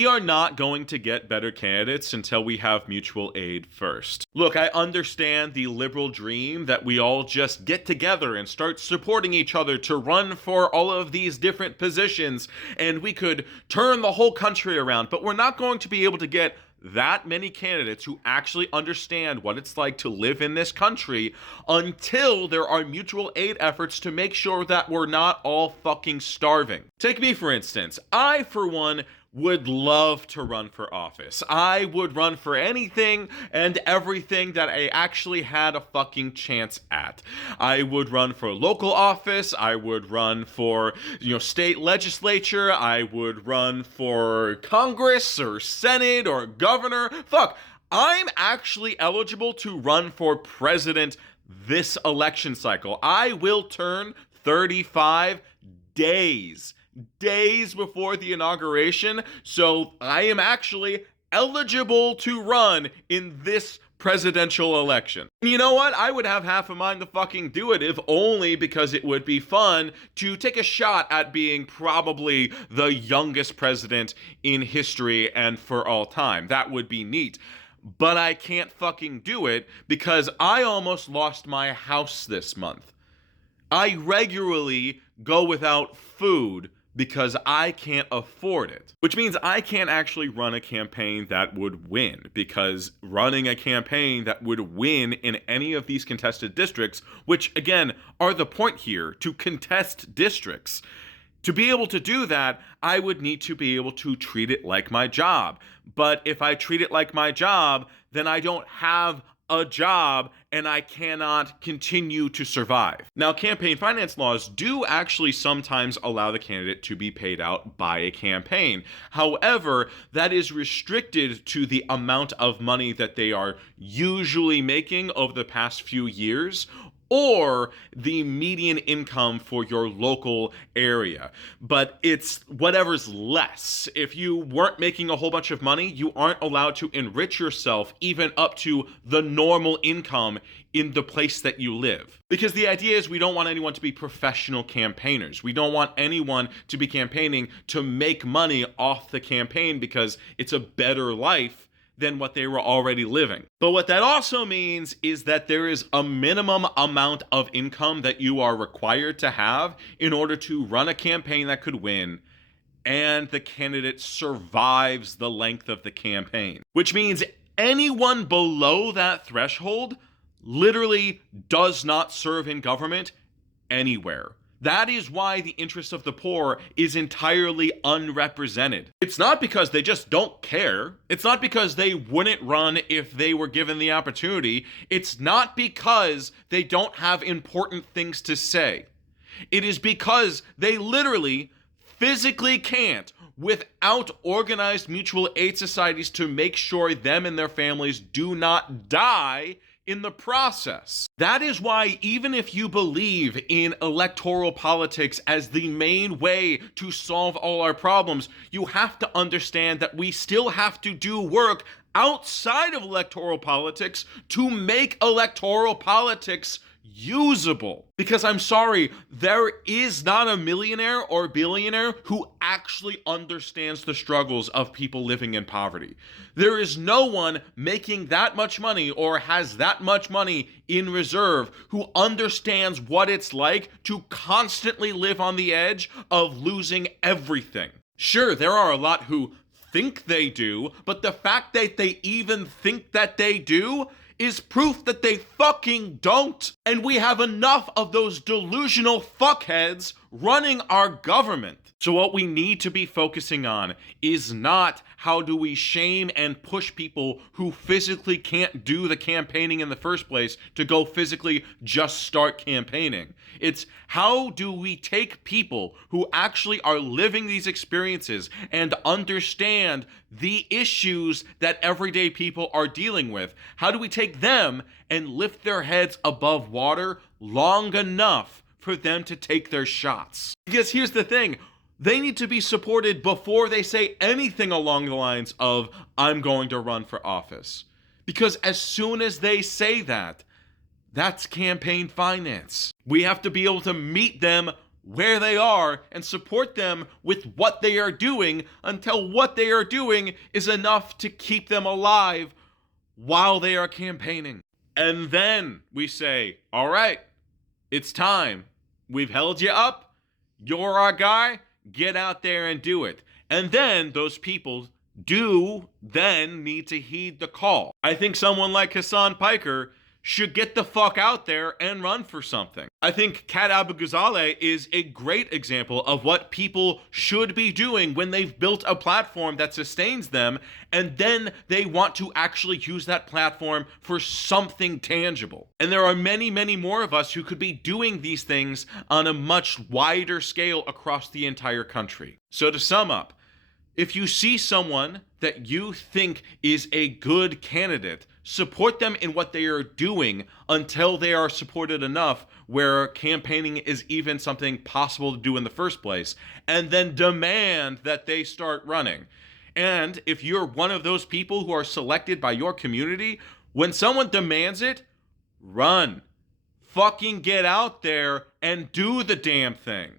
We are not going to get better candidates until we have mutual aid first. Look, I understand the liberal dream that we all just get together and start supporting each other to run for all of these different positions, and we could turn the whole country around, but we're not going to be able to get that many candidates who actually understand what it's like to live in this country until there are mutual aid efforts to make sure that we're not all fucking starving. Take me, for instance. I, for one, would love to run for office. I would run for anything and everything that I actually had a fucking chance at. I would run for local office. I would run for, state legislature. I would run for Congress or Senate or governor. Fuck, I'm actually eligible to run for president this election cycle. I will turn 35 days before the inauguration, so I am actually eligible to run in this presidential election. And you know what? I would have half a mind to fucking do it, if only because it would be fun to take a shot at being probably the youngest president in history and for all time. That would be neat. But I can't fucking do it because I almost lost my house this month. I regularly go without food because I can't afford it. Which means I can't actually run a campaign that would win, because running a campaign that would win in any of these contested districts, which again are the point here, to contest districts, to be able to do that, I would need to be able to treat it like my job. But if I treat it like my job, then I don't have a job and I cannot continue to survive. Now, campaign finance laws do actually sometimes allow the candidate to be paid out by a campaign. However, that is restricted to the amount of money that they are usually making over the past few years, or the median income for your local area. But it's whatever's less. If you weren't making a whole bunch of money, you aren't allowed to enrich yourself even up to the normal income in the place that you live. Because the idea is we don't want anyone to be professional campaigners. We don't want anyone to be campaigning to make money off the campaign because it's a better life than what they were already living. But what that also means is that there is a minimum amount of income that you are required to have in order to run a campaign that could win, and the candidate survives the length of the campaign. Which means anyone below that threshold literally does not serve in government anywhere. That is why the interest of the poor is entirely unrepresented. It's not because they just don't care. It's not because they wouldn't run if they were given the opportunity. It's not because they don't have important things to say. It is because they literally physically can't, without organized mutual aid societies to make sure them and their families do not die in the process. That is why, even if you believe in electoral politics as the main way to solve all our problems, you have to understand that we still have to do work outside of electoral politics to make electoral politics usable. Because I'm sorry, there is not a millionaire or billionaire who actually understands the struggles of people living in poverty. There is no one making that much money or has that much money in reserve who understands what it's like to constantly live on the edge of losing everything. Sure, there are a lot who think they do, but the fact that they even think that they do is proof that they fucking don't. And we have enough of those delusional fuckheads running our government. So what we need to be focusing on is not how do we shame and push people who physically can't do the campaigning in the first place to go physically just start campaigning. It's how do we take people who actually are living these experiences and understand the issues that everyday people are dealing with? How do we take them and lift their heads above water long enough for them to take their shots? Because here's the thing. They need to be supported before they say anything along the lines of, I'm going to run for office. Because as soon as they say that, that's campaign finance. We have to be able to meet them where they are and support them with what they are doing until what they are doing is enough to keep them alive while they are campaigning. And then we say, all right, it's time. We've held you up. You're our guy. Get out there and do it. And then those people do then need to heed the call. I think someone like Hassan Piker should get the fuck out there and run for something. I think Kat Abu-Ghazaleh is a great example of what people should be doing when they've built a platform that sustains them, and then they want to actually use that platform for something tangible. And there are many, many more of us who could be doing these things on a much wider scale across the entire country. So to sum up, if you see someone that you think is a good candidate, support them in what they are doing until they are supported enough where campaigning is even something possible to do in the first place, and then demand that they start running. And if you're one of those people who are selected by your community, when someone demands it, run. Fucking get out there and do the damn thing.